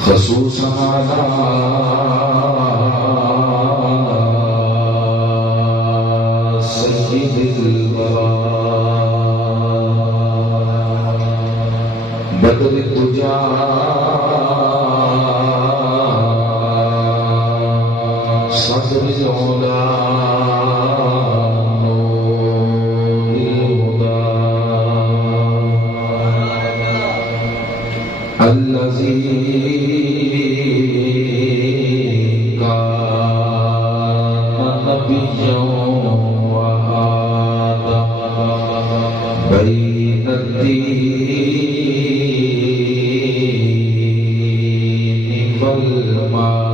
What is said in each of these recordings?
خصوصا على سيد الورى بدر الدجى صدر العلا نور الهدى الذي بين الدين والماء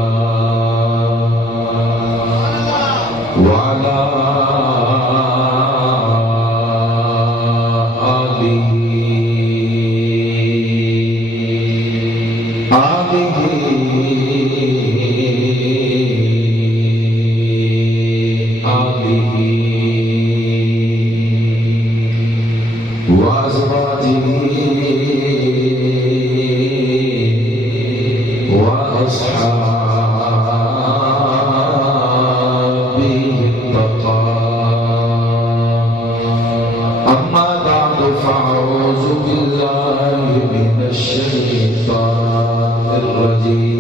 وعلى وأزواجه وأصحابه التقى أما بعد فأعوذ بالله من الشيطان الرجيم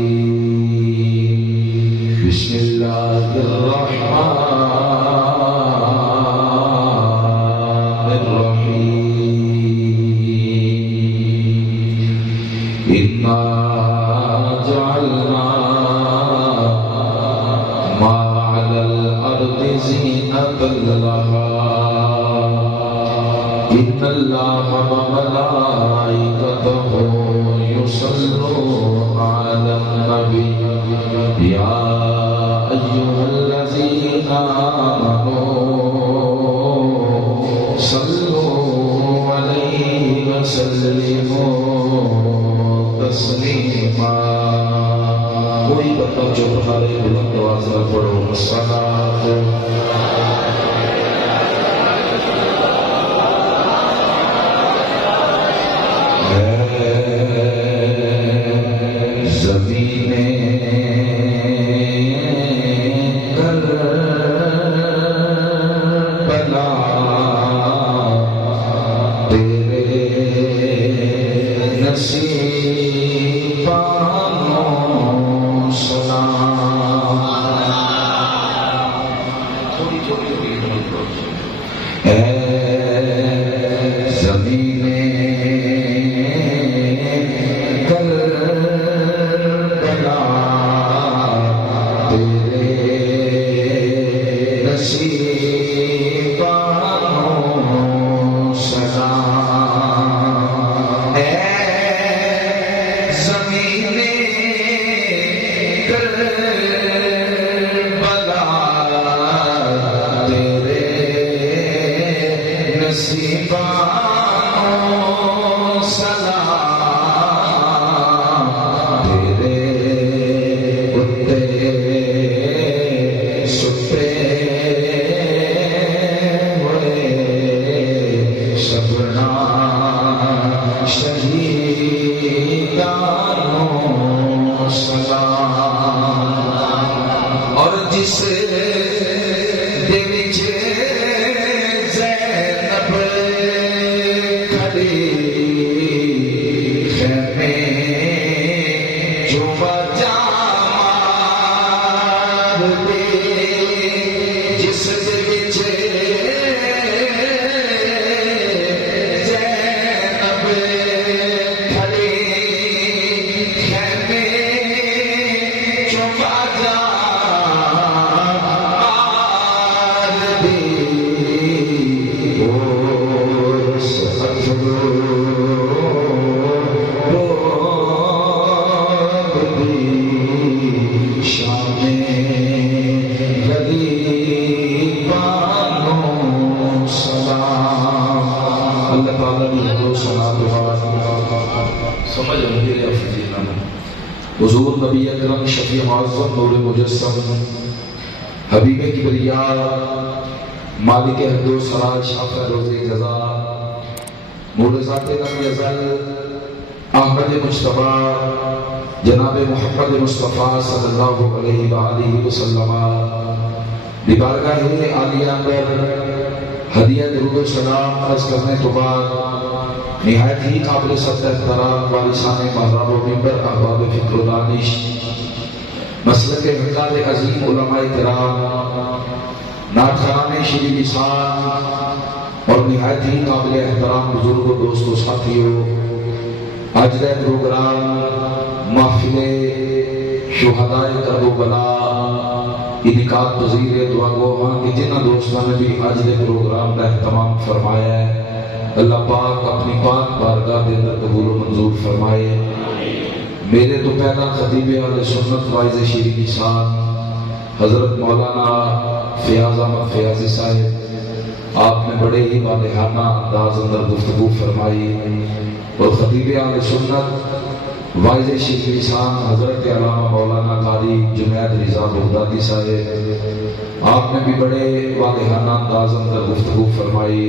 بسم الله الرحمن الرحيم إنا جعلنا ما على الأرض زينة لها إن الله وملائكته يصلون على النبي يا أيها الذين آمنوا صلوا عليه وسلموا تسلیما کوئی بندہ جو بخارے بلند آواز میں پڑھو الصلاۃ زمین کربلا تیرے نصیب زمین کربلا تیرے نصیبانو سلام زمین کربلا تیرے نصیبانو سلام تیرے اتے ستے ہوئے سبنا شہیدانو سلام اور جس حضور نبی اکرم شفیع معظم نور مجسم حبیب کبریا مالک حمد و ثنا شافع روز جزا مولزات نبی ازل احمد مجتبی جناب محمد مصطفیٰ صلی اللہ علیہ وآلہ وسلم بارگاہ عالیہ اندر ہدیہ درود و سلام عرض کرنے تو بعد نہایت ہی قابل صدر احترام وارثان محراب و منبر احباب فکر و دانش مسلک حقار عظیم علماء کرام نعت خوان شیریں لسان اور نہایت ہی قابل احترام بزرگ و دوست و ساتھیوں، آج کا پروگرام محفل شہدائے کرب و بلا انعقاد پذیر دعا گو ہاں کہ جنہ دوستوں نے بھی آج کے پروگرام کا اہتمام فرمایا ہے، اللہ پاک اپنی پاک بارگاہ کے اندر قبول و منظور فرمائے۔ میرے تو پہلا خطیب اہل سنت وائز شیریں لسان حضرت مولانا فیاض احمد فیاضی صاحب، آپ نے بڑے ہی والہانہ انداز اندر گفتگو فرمائی، اور خطیب اہل سنت وائز شیریں لسان حضرت علامہ مولانا قاری جنید رضا بغدادی صاحب، آپ نے بھی بڑے والہانہ انداز اندر گفتگو فرمائی،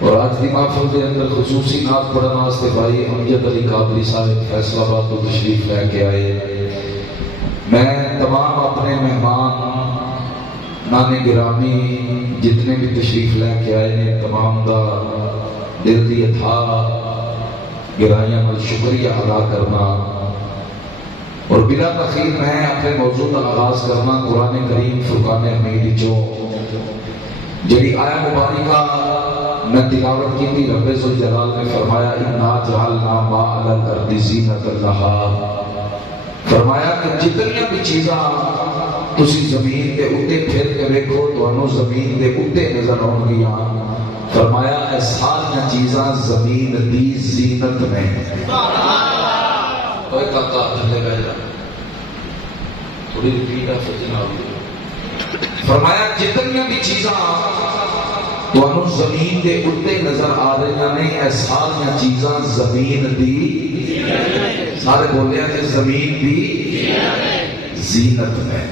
اور آج کی محفل کے اندر خصوصی نعت پڑھنے واسطے بھائی امجد علی قادری صاحب فیصل آباد کو تشریف لے کے آئے۔ میں تمام اپنے مہمان نانے گرامی جتنے بھی تشریف لے کے آئے نے تمام دا دل دی اتھا گرائیاں مل شکریہ ادا کرنا، اور بلا تاخیر میں اپنے موضوع کا آغاز کرنا قرآن کریم فرقان حمید چوں جڑی آیا مبارکہ میں تلاوت کی تھی۔ رب ذوالجلال نے فرمایا اِنَّا جَعَلْنَا مَا عَلَى الْأَرْضِ زِینَةً لَہَا، فرمایا کہ جتنی بھی چیزاں تسی زمین دے اُتے پھر کے دیکھو تو انہوں زمین دے اُتے نظر آؤں گیاں، فرمایا اے ساری چیزاں زمین دی زینت میں۔ کوئی کاکا تھلے بیٹھ جا تھوڑی ریپیٹ ہے جناب، فرمایا جتنی بھی چیزاں تو انہوں زمین دے اُتے نظر آ رہی ہیں، اے ساری چیزاں زمین دی، سارے بولے ہیں کہ زمین دی زینت میں۔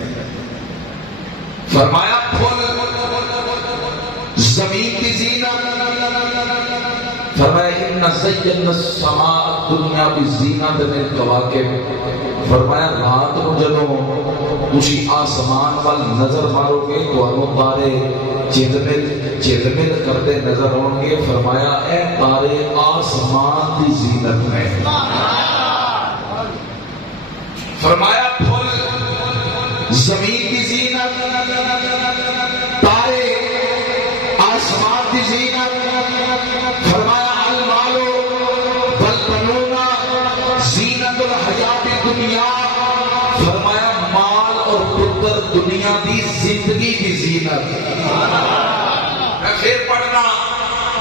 فرمایا پھول زمین کی زینت، فرمایا اِنَّ زَيَّنَّا السَّمَاءَ الدُّنْيَا بِالزِّینَةِ الْکَوَاکِب، فرمایا رات کو جدوں تسی آسمان وال نظر مارو گے تو انہوں تارے چلمل کرتے نظر آؤں گے، فرمایا اے تارے آسمان کی زینت میں۔ فرمایا پھول زمین کی زینت، تارے آسمان کی زینت، فرمایا المال والبنون زینت الحیات الدنیا، فرمایا مال اور پتر دنیا دی زندگی کی زینت۔ میں پھر پڑھنا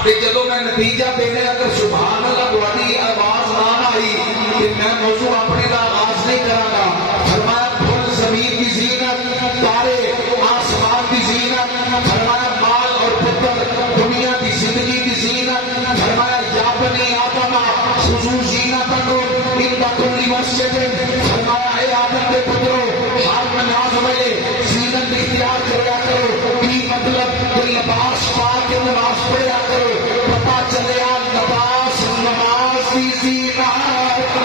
کہ جدوں میں نتیجہ دینے اگر سبحان اللہ بڑی آواز نہ آئی کہ میں موضوع اپنے کا آغاز نہیں کروں گا۔ فرمایا پھول زمین کی زینت، تارے آسمان کی زینت، فرمایا مال اور پتر دنیا کی زندگی کی زینت، فرمایا یا بنی آدم خذوا زینتکم عند کل مسجد، فرمایا اے آدم کے پترو ہر نماز میں زینت اختیار کریا کرو۔ کی مطلب کہ لباس پا کے نماز پڑھیا کرو، پتہ چلیا لباس نماز کی زینت۔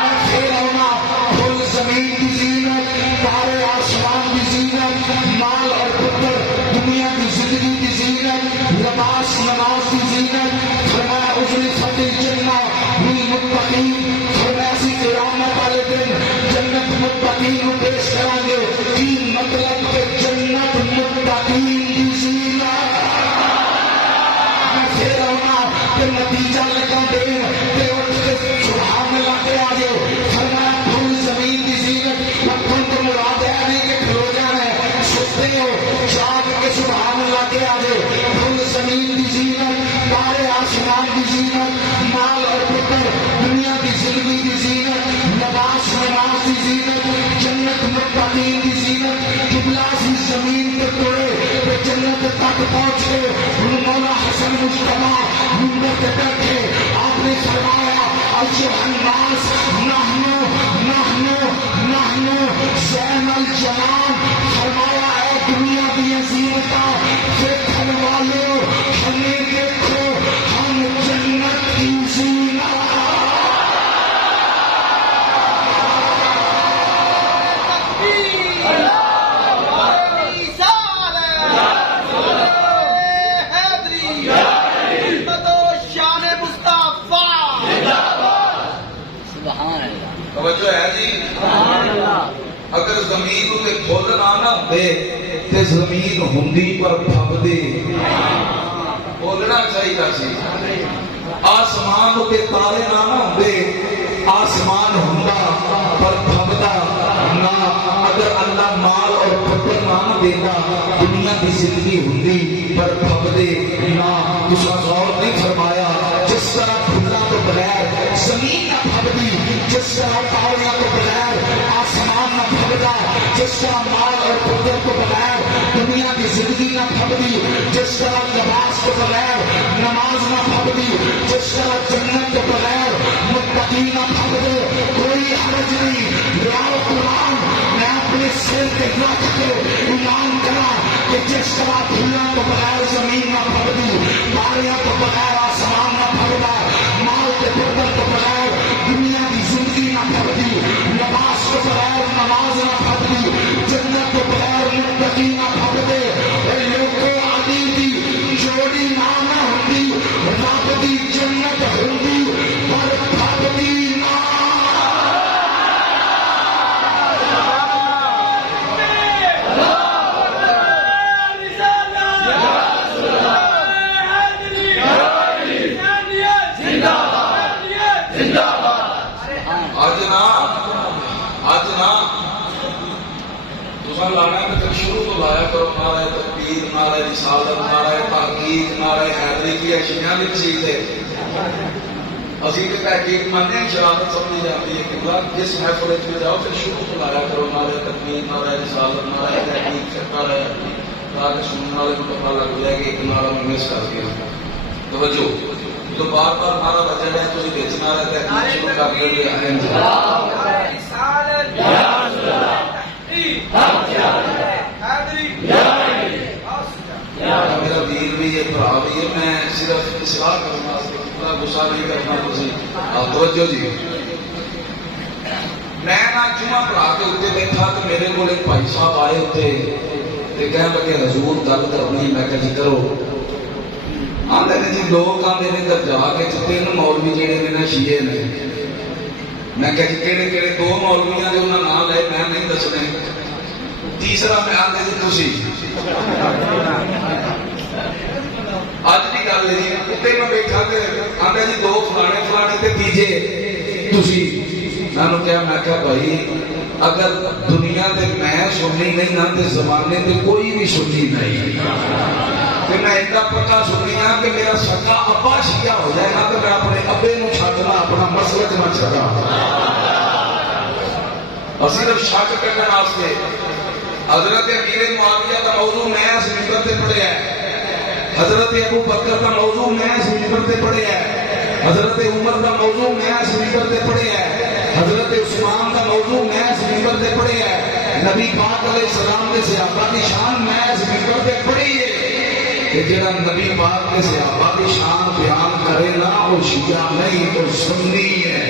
میں پھر آنا پھول زمین کی زینت، تارے آسمان کی زینت، مال اور پتر دنیا کی زندگی کی زینت، لباس نماز کی زینت، فرمایا اجرت الجنہ للمتقین، فرمایا اسی قیامت والے دن جنت متقین کو پیش کریں گے۔ تین مطلب کہ جنت متقین کی زینت۔ میں پھر آنا کہ نتیجہ لگا دیں کہ اٹھ کے سبحان اللہ کے آگے، فرمایا پھول زمین کی زینت، مکھن تو مراد ہے نہیں کہ کھلو جانا ہے، سوچتے ہو جاگ کے سبحان اللہ کے آگے، پھول زمین کی زینت، تارے آسمان کی زینت، مال اور پتر دنیا کی زندگی کی زینت، لباس نماز کی زینت، جنت متقین کی زینت۔ قبلہ سی زمین کے توڑے کہ جنت تک پہنچے، مولا حسن مجتبیٰ منبر پہ بیٹھے، آپ نے فرمایا ایھا الناس نحن زین الجلال، فرمایا اے دنیا کی زینتاں دیکھن والو ہمیں دیکھو، ہم جنت کی زینت۔ توجہ ہے جی؟ اگر زمین تے پھل نہ ہوندے تے زمین ہوندی پر پھبدے، بولنا چاہیے سی۔ آسمان تے تارے نہ ہوندے، آسمان ہوندا پر پھبدا نہ۔ اگر اللہ مال اور پتر نہ دیندا، دنیا کی زندگی ہوندی پر پھبدے نہ۔ تساں غور نہیں فرمایا، جس طرح پھلاں تو بغیر زمین نہ پھبدی، جس طرح تاریاں تو بغیر آسمان نہ پھبدا، جس طرح مال اور پتر کو بغیر دنیا کی زندگی نہ پھبدی، جس طرح لباس کے بغیر نماز نہ پھبدی، جس طرح جنت کے بغیر متقی نہ پھبدے۔ کوئی حرج نہیں، لاؤ قرآن، میں اپنے سر کے رکھ کے ایمان کرا کہ جس طرح پھلاں تو بغیر زمین نہ پھبدی، تاریاں تو بغیر آسمان نہ پھبدا، مال کے پتر تو بغیر دنیا کی زندگی نہ پھبدی، لباس کے بغیر نماز نہ پھبدی، جنت کے بغیر متقی نہ پھبدے۔ اے لوگوں، علی دی جوڑی نہ ہوندی، رب دی جنت ہوندی پر پھبدی نہ۔ لانا ہے تو شروع تو لایا کرو، نعرہ تکبیر، نعرہ رسالت، نعرہ تحقیق، نعرہ حیدری کی اشیاء کی چیز ہے۔ اسی کے تحقیق ماننے شرارت سمجھی جاتی ہے کہ جس محفل میں جاؤ پھر شروع تو لایا کرو، نعرہ تکبیر، نعرہ رسالت، نعرہ تحقیق، نعرہ تاکہ سننے والے کو پتہ لگ جائے کہ ایک نعرہ میں مس کر دیا۔ توجہ، تو بار بار نعرہ بچا جائے تو بیچ نعرہ تحقیق شروع کر دیں گے۔ میرا ویر بھی ہے، بھرا بھی ہے، میں صرف اصلاح کرنا، اتنا غصہ نہیں کرنا۔ تھی توجہ جی، میں نہ جمعہ پڑھا کے اتنے بیٹھا تو میرے کو ایک بھائی صاحب آئے اتنے کہنے لگے حضور گل کرنی، میں کہا جی کرو۔ آدھے نے جی لوگ آدھے نے جب جا کے تین مولوی جہے نے شیعے نے، میں کہا جی کہڑے کہڑے دو مولویاں جو انہوں نے نام لے میں نہیں دسنے، تیسرا میں آدھے جی تھی اج کی گل ہے جی اتنے میں بیٹھا کے آدھے جی دو فلانے فلانے تے تیجے تھی۔ میں کیا، میں کہا بھائی اگر دنیا تے میں سننی نہیں نہ تے زمانے تے کوئی بھی سننی نہیں، کہ میں اتنا پکا سننی ہاں کہ میرا سکا ابا شیعہ ہو جائے گا تو میں اپنے ابے نو چھڈنا، اپنا مسلک نہ چھڈا۔ اور صرف شک کرنے واسطے حضرت امیر معاویہ کا موضوع میں اس منبر تے پڑھیا ہے، حضرت ابو بکر کا موضوع میں اس منبر تے پڑھیا ہے، حضرت عمر کا موضوع میں اس منبر تے پڑھیا ہے، حضرت عثمان کا موضوع میں اس منبر تے پڑھیا ہے، نبی پاک علیہ السلام کے صحابہ کی شان میں اس منبر تے پڑھی ہے کہ جڑا نبی پاک کے صحابہ کی شان بیان کرے نا وہ شیعہ نہیں تو سنی ہے۔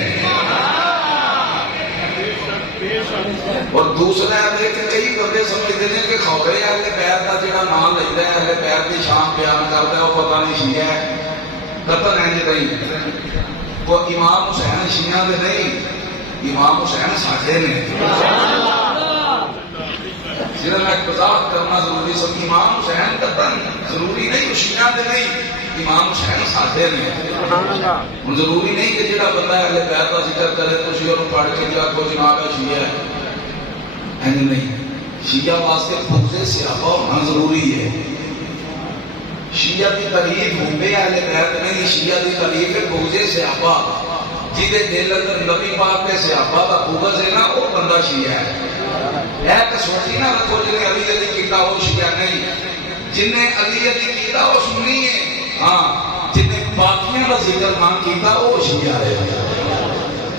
اور دوسرا ہے کہ کئی بندے سمجھتے ہیں کہ خبریں اہل بیت کا جڑا نام لیتا ہے، اہل بیت کی شان بیان کرتا ہے وہ پتہ نہیں شیعہ ہے، قطعاً انج نہیں۔ وہ امام حسین شیعہ دے نہیں، امام حسین ساڈے نے۔ جنہاں میں وضاحت کرنا ضروری سب، امام حسین قطعاً ضروری نہیں شیعہ دے نہیں، امام حسین ساڈے نے۔ ہن ضروری نہیں کہ جڑا بندہ اہل بیت کا ذکر کرے تو شیعہ پڑھ کے جا کو جناب ہے شیعہ ہے، نہیں۔ شیعہ واسطے بغض صحابہ ہونا ضروری ہے۔ شیعہ کی تعریف ہوئے اہل بیت نہیں، شیعہ کی تعریف ہے بغض صحابہ، جہدے دل اندر نبی پاک کے صحابہ کا بغض ہے نا وہ بندہ شیعہ ہے۔ اے کسوٹی نہ رکھو جنہیں علی علی کیتا وہ شیعہ نہیں، جنہیں علی علی کیتا وہ سنی ہے، ہاں جنہیں باقیاں کا ذکر نہ کیتا وہ شیعہ ہے۔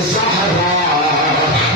Sahara,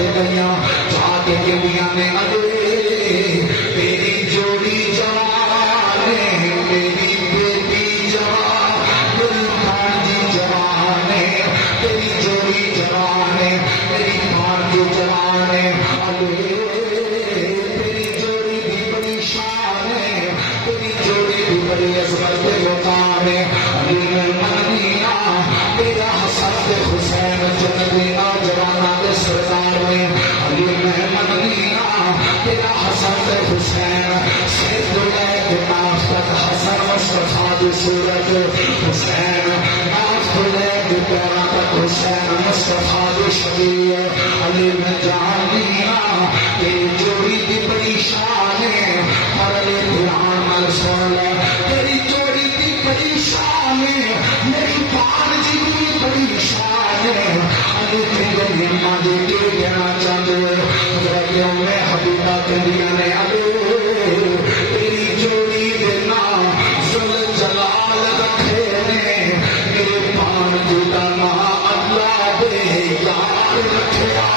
تے گئیاں جا کے کہندیاں نے علی تیری جوڑی جوان ہے میری بیٹی جوان میری بھانجی جوان ہے تیری جوڑی جوان ہے میری بھانجی جوان ہے علی تیری جوڑی بھی بڑی شان ہے تیری جوڑی بھی بڑی عظمت مقام ہے علی میں منیا تیرا حسن حسین جنتی نوجوانہ دے سردار میں علی میں منیا تیرا حسن حسین سید لے ناف تک حسن مصطفیٰ دی صورت حسین ناف لے پیرا تک حسین مصطفیٰ دی شبیہ علی میں جانیا تیری جوڑی دی بڑی شان ہے ہر علی دھیان مل سن لے تیری جوڑی دی بڑی شان ہے میری بھانجی دی بڑی شان ہے علی تیرے نعمہ دے کے کہنا چاہتے حضرت ام حبیبہ کہندیاں نے علی تیری جوڑی دے نام ذل جلال رکھے نے میرے بھانجی دا نام اللہ دے یار رکھیا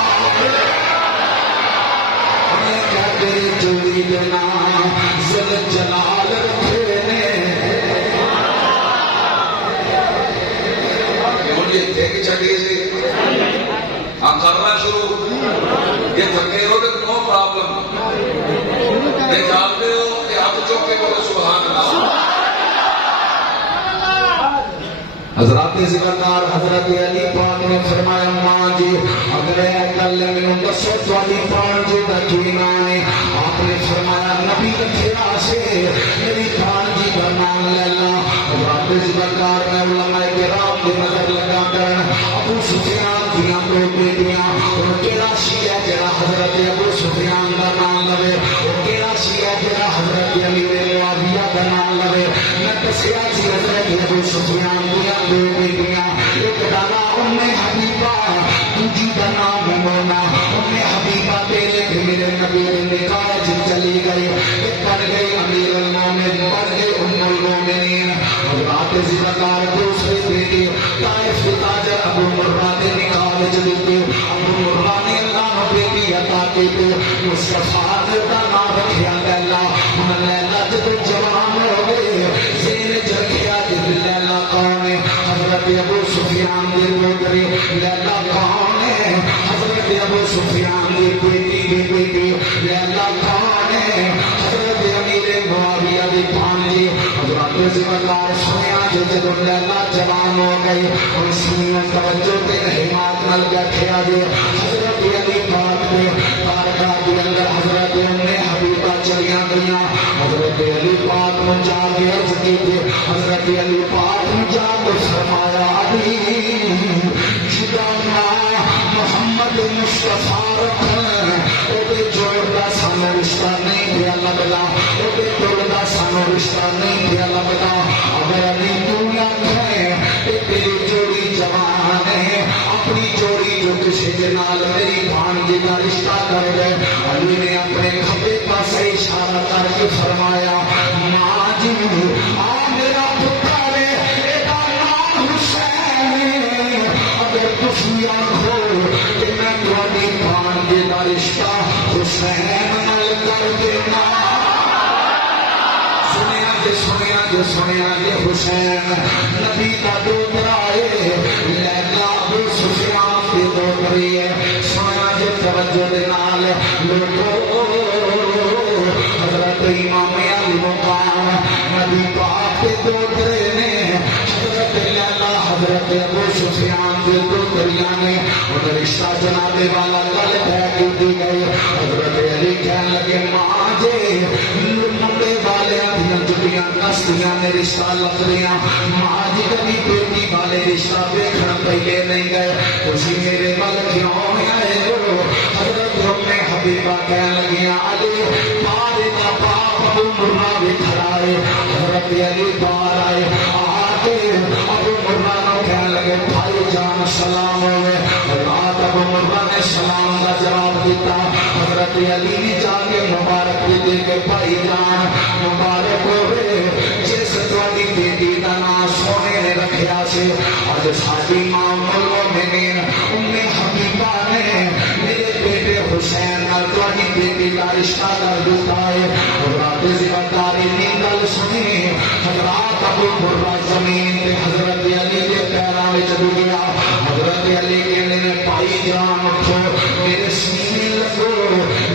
تیری جوڑی دے نام ذل جلال رکھے نے یہ تھے کہ چڑھیے سے ہم کرنا شروع یہ تھکے ہو تو نو پرابلم یہ جانتے ہو کہ آپ چوکے بولے سبحان اللہ حضرات ذکردار حضرت علی پاک نے فرمایا ماں جی اگر اے کل میں دسو تو علی پاک جی دا کی نام ہے آپ نے فرمایا نبی رکھیا سے میری پاک جی دا نام لے لا حضرات ذکردار میں علماء کرام دی نظر لگا کر ابو سفیان دیاں دو بیٹیاں اور کیڑا شیعہ جڑا حضرت ابو سفیان دا نام لے اور کیڑا شیعہ جڑا حضرت امیر معاویہ دا نام لے میں دسیا سی حضرت ابو سفیان دیاں دو بیٹیاں ایک دا نام ام حبیبہ دوجی دا نام مونا ام حبیبہ تیرے میرے نبی نے نکاح چلی گئی ایک بن گئی امیر المومن بن گئی ام المومنین حضرات ذکردار دوسری بیٹی طائف تاجر ابو مرہ نے نکاح چلی گئی ابو مرہ نے اللہ نو بیٹی عطا کی مصطفیٰ دا نام رکھیا لیلا من لیلا جب جوان ہو گئے زین جرکیا جب لیلا کون ہے حضرت ابو سفیان دی پوتری لیلا کون ہے حضرت ابو سفیان دی بیٹی کی بیٹی لیلا کون ہے حضرت امیر معاویہ دی بھانجی حضرت ذمدار سنیا جب لیلا جوان ہو گئی اور سنیا توجہ تے حمایت نال بیٹھیا جی حضرت علی پاک نے بارگاہ کے اندر حضرت ام حبیبہ چلیاں گئیاں حضرت علی پاک نے جا کے عرض کی تھی حضرت علی پاک نے جا کے فرمایا علی جدا محمد مصطفیٰ رکھن او دے جوڑ دا سانو رشتہ نہیں پیا لگدا او دے جوڑ دا سانو رشتہ نہیں پیا لگدا اگر علی تو آکھے تے تیری جوڑی جوان ہے اپنی جوڑی جو کسی کے نال میری بھانجی کا رشتہ کر گئے علی نے اپنے کھبے پاسے اشارہ کر کے فرمایا ماں جی آ میرا پتر ہے ایدا نام حسین اگر تسی آکھو کہ میں تہاڈی بھانجی کا رشتہ حسین نال کر دینا سنیا جے حسین نبی کا دوترا ہے لیلا ابو سفیان کی دوتری ہے سنیا جے توجہ دے نال لوگو حضرت امام علی مقام نبی پاک کے دوترے نے حضرت لیلا حضرت ابو سفیان کی دوتریاں نے اور رشتہ جنابے والا گل طے کی گئی حضرت علی کہنے لگے ماں جے منڈے والے جڑیاں کستیاں نے رشتہ لگ رہیاں ماں جی کبھی بیٹی والے رشتہ دیکھنا پہلے نہیں گئے اسی میرے بل کیوں آئے ہو حضرت ام حبیبہ کہنے لگیاں علی پارے کا باپ ابو مرہ بھی کھڑا ہے حضرت علی بار آئے آتے ابو مرہ نو کہنے لگے بھائی جان سلام ہوئے رات ابو مرہ نے سلام کا جواب دیتا حضرت علی نے جا کے مبارک بھی دے کے بھائی جان مبارک ہوئے جس تواڈی بیٹی دا نام سونے نے رکھیا سی اج ساڈی ماں المومنین ام حبیبہ نے میرے رشتہ کر دیتا ہے. حضرات زبرداری نیندل سنی حضرات ابو مرہ زمین تے حضرت علی کے پیراں وچ ڈگ گیا. حضرت علی کہندے نے بھائی جان اٹھو میرے سینے لگو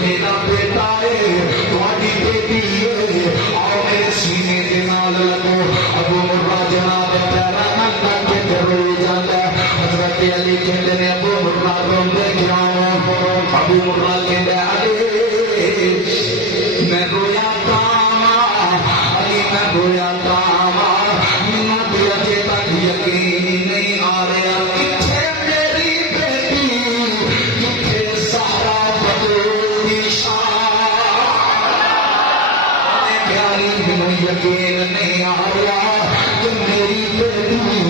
میرا بیٹا ہے تہاڈی بیٹی ہے آؤ میرے سینے دے نال لگو. ابو مرہ جناب پیراں نال لگ کے روئی جاندا ہے. حضرت علی کہندے نے ابو مرہ روندے کیوں؟ ابو مرہ کہندا علی میں رویا علی میں رویا مینوں تے اجے تک یقین نہیں آ رہا کتھے میری بیٹی کتھے زہرا بتول دی شان. پیاری مینوں یقین نہیں آ رہا کہ میری بیٹی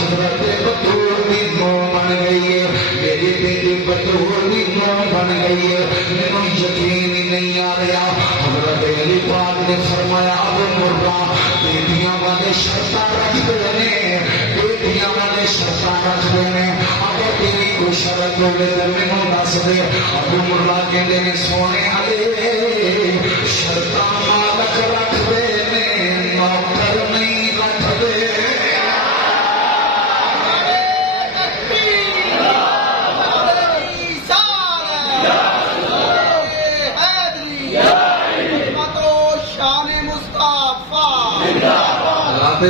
حضرت بتول دی ماں بن گئی ہے. میری بیٹی بتول دی ماں بن گئی ہے. مینوں یقین ہی نہیں آ رہا. حضرت علی پاک نے فرمایا ابو مرہ بیٹیاں والے شرطاں رکھتے ہیں بیٹیاں والے شرطاں رکھتے ہیں. اگر تیری کوئی شرط ہوگی تو مینوں دس دے. ابو مرہ کہندے نے سونے والے شرطاں مالک رکھتے ہیں نوکر نہیں رکھتے.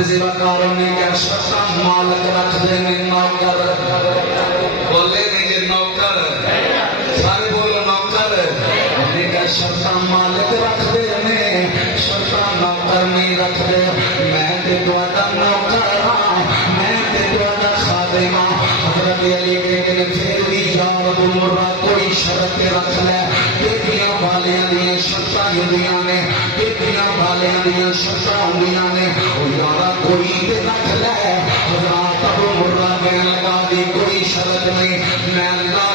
زبرداروں نے کیا شرطاں مالک رکھتے ہیں نوکر بولے نہیں جی نوکر سارے بولو نوکر انہیں کیا شرطاں مالک رکھتے ہیں شرطاں نوکر نہیں رکھتے. میں تے تہاڈا نوکر ہاں میں تے تہاڈا خادم ہاں. حضرت علی کہتے ہیں پھر بھی یار ابو مرہ کوئی شرط رکھ لے. بیٹیاں والیاں دیاں شرطاں ہوندیاں نے بیٹیاں والیاں دیاں شرطاں ہوندیاں نے او یارا کوئی تے رکھ لے. حضرات ابو مرہ کہنے لگا دی کوئی شرط نہیں میں اللہ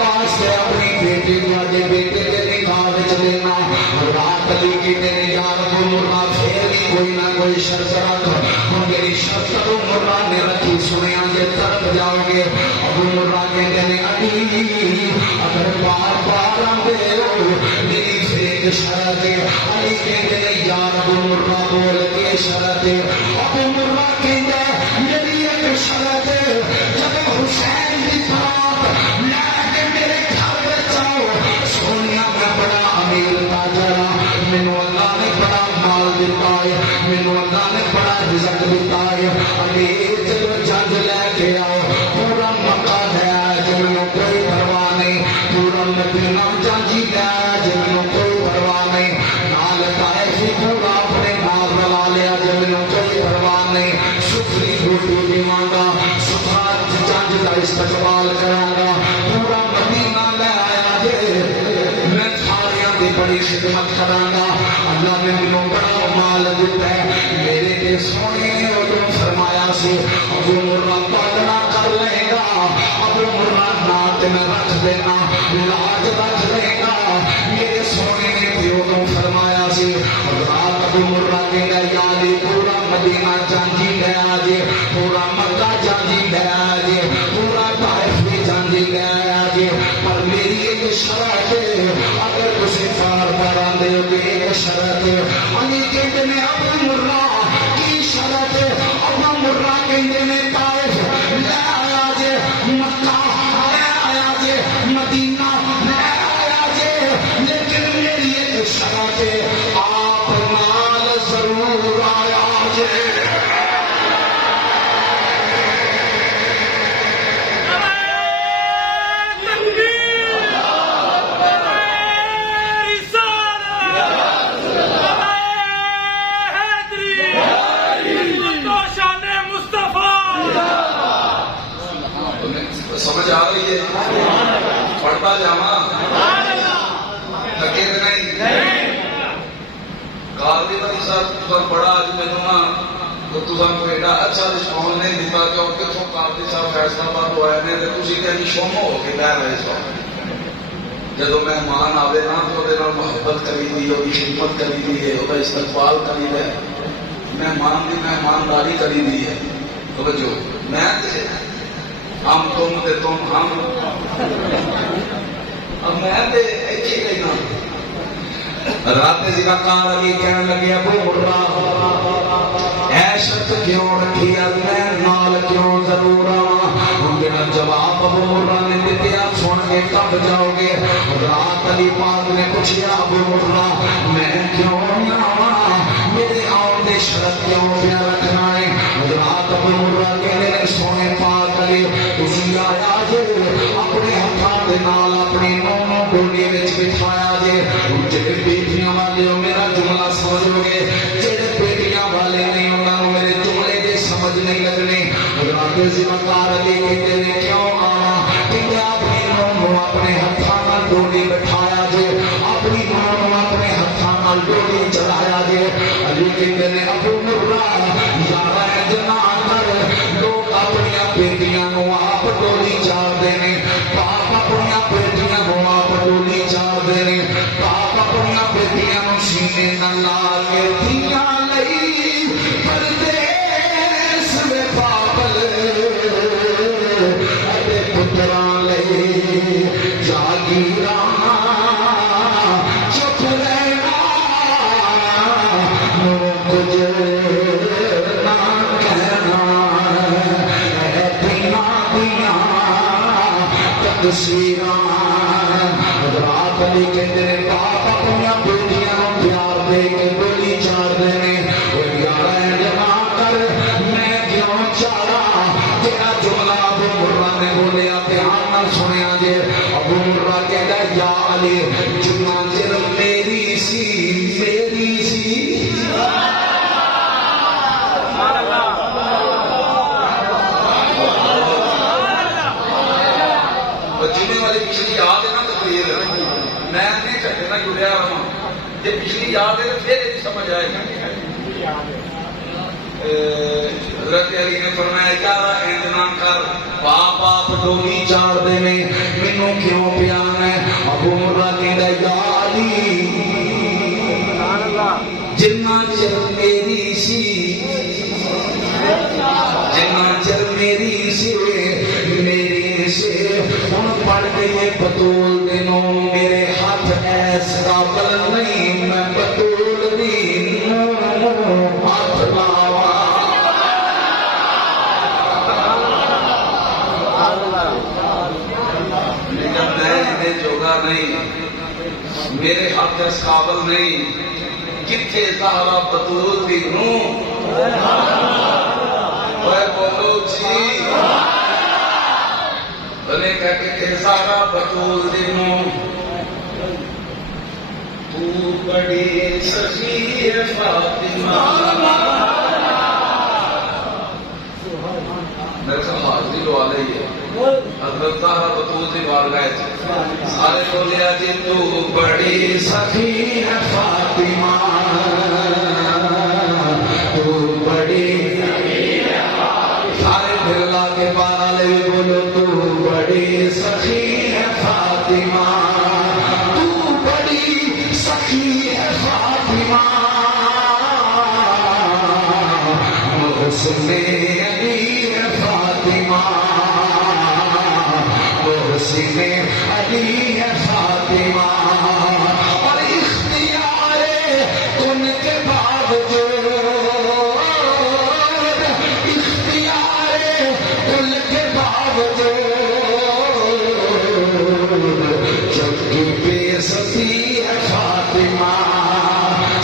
واسطے اپنی بیٹی تہاڈے بیٹے دے نکاح وچ دینا. حضرات علی کہتے ہیں یار ابو مرہ پھر بھی کوئی نہ کوئی شرط رکھ. ہن میری شرط ابو مرہ نے رکھی سنیا جے طرف جاؤ گے. ابو مرہ کہتے ہیں علی اگر بار بار آندے ہو میری پھر شرط ہے. علی کہتے ہیں یار ابو مرہ بول کے شرط ہے. ابو مرہ کہتے ہیں میری ایک شرط ہے جب حسین کی بات لے کے میرے گھر میں جاؤ سونیا میں بڑا امیر تاجر ہاں مینوں اللہ نے بڑا مال دیتا ہے مینوں اللہ نے بڑا رزق دیتا ہے. علی جب جج لے کے آؤ پورا مکہ لے آئے جب مینوں کوئی پرواہ نہیں. پورا مدینہ جاجی لے آیا جب مینوں کوئی پرواہ نہیں. نال طائف پورا اپنے نال رلا لیا جب مینوں کوئی پرواہ نہیں. سفری روٹی دیواں گا سفا جج کا استقبال کراں گا. پورا مدینہ لے آیا جے میں ساریاں دی بڑی خدمت کراں گا. اللہ نے مینوں بڑا مال دیتا ہے. میرے تے سونے نے اودوں فرمایا سی ابو مرہ پالنا کر لے گا. ابو مرہ نات میں رکھ دینا لاج رکھ لے گا. میرے سونے نے تے اودوں فرمایا سی حضرات ابو مرہ کہندا یا علی پورا مدینہ جانجی لے آ جے پورا مکہ جانجی لے آ جے پورا طائف بھی جانجی لے آ جے پر میری ایک شرط ہے اگر تسی پار پارا دے ایک شرط ہے. علی کہتے ہیں ابو مرہ کی شرط ہے. ابو مرہ کہتے ہیں طائف لے آیا جے مکہ لے آیا جے مدینہ لے آیا جے لیکن میری ایک شرط ہے آپ نال ضرور آیا جے. سمجھ آ رہی ہے پڑھتا جاواں لگے نہیں قاضی بھائی صاحب بڑا اج مینوں نا تو تساں کو ایڈا اچھا رسپانس نہیں دیتا کہ اور کتوں قاضی صاحب فیصلہ آباد تو آئے نے تے تسی کہیں شوم ہو کے بہ رہے سو. جدو مہمان آوے نا تو وہ محبت کری دی وہ خدمت کری دی ہے وہ استقبال کری ہے مہمان کی مہمانداری کری دی ہے. توجہ میں ہم تم تے تم ہم اب میں تے ایتھے لینا حضرات ذکر علی کہنے لگے ابو مرہ اے شرط کیوں رکھی میں نال کیوں ضرور آواں جڑا جواب ابو مرہ نے دیا سن کے تب جاؤ گے. حضرات علی پاک نے پوچھا ابو مرہ میں کیوں نہ آواں میرے آن دے شرط کیوں پیا رکھنا ہے. حضرات ابو مرہ کہنے لگے سونے پاک علی تسی آیا جے اپنے ہتھاں دے نال اپنی نونو ڈولی وچ بٹھایا جے. جڑے بیٹیاں والے ہو میرا جملہ سمجھو گے جڑے بیٹیاں والے نہیں انہاں میرے جملے دے سمجھ نہیں لگنے. حضرات ذمہ علی کہتے ہیں کیوں آواں کہ اپنی نونو اپنے ہتھاں نال ڈولی بٹھایا جے اپنی نونو اپنے ہتھاں نال ڈولی چڑھایا جے. علی کہتے ہیں ابو مرہ یارا جنا کر لوگ اپنی بیٹیاں نو آپ ڈولی چار دینے باپ اپنی بیٹیاں نو آپ ڈولی چار دینے باپ اپنی بیٹیاں نو سینے نال لا کے دھیاں لئی پردیس میں پاگل اتے پتراں لئی جاگیراں چپ رہنا نو کچھ نہ کہنا اے دینا دیاں تقصیراں. حضرات علی کہتے ہیں باپ اپنی بیٹیاں نو پیار دے کے ڈولی چار دینے وہ یارا جما کر میں کیوں چارا تیرا جملہ ابو مرہ نے بولیا دھیان نال سنیا جے. ابو مرہ کہتا یا علی جنا چر میری سی جمعے والی پچھلی یاد ہے نا تقریر میں نہیں چکے نا جڑیا رہا یہ پچھلی یاد ہے پھر یہ سمجھ آئے گا. حضرت علی نے فرمایا یارا اعتنا کر باپ آپ ڈولی چار دینے مینوں کیوں پیان ہے. ابو مرہ کہندا یا علی جنہ چر میری سی جنہ چر میری سی میری سے ہن پڑ گئی بطول دنوں میرے ہاتھ ایس قابل نہیں میں بطول دی ہاتھ لاواں. میں جوگا نہیں میرے ہاتھ ایس قابل نہیں کتھے زہرا بطول دی بولو جی بنے کہتے کہ زہرا بطول دی تو بڑی سخی ہے فاطمہ. میرے ساتھ حاضری لو آ رہی ہے حضرت زہرا بطول دی بارگاہ سارے بولیا جی تو بڑی سخی ہے فاطمہ تو بڑی سارے بھلا کے پارا لے بولو تو بڑی سخی ہے فاطمہ تو بڑی سخی ہے فاطمہ محسن علی ہے فاطمہ محسن علی ہے فاطمہ اور اختیار ان کے باوجود اختیار ان کے باوجود جبکہ بے ستی ہے فاطمہ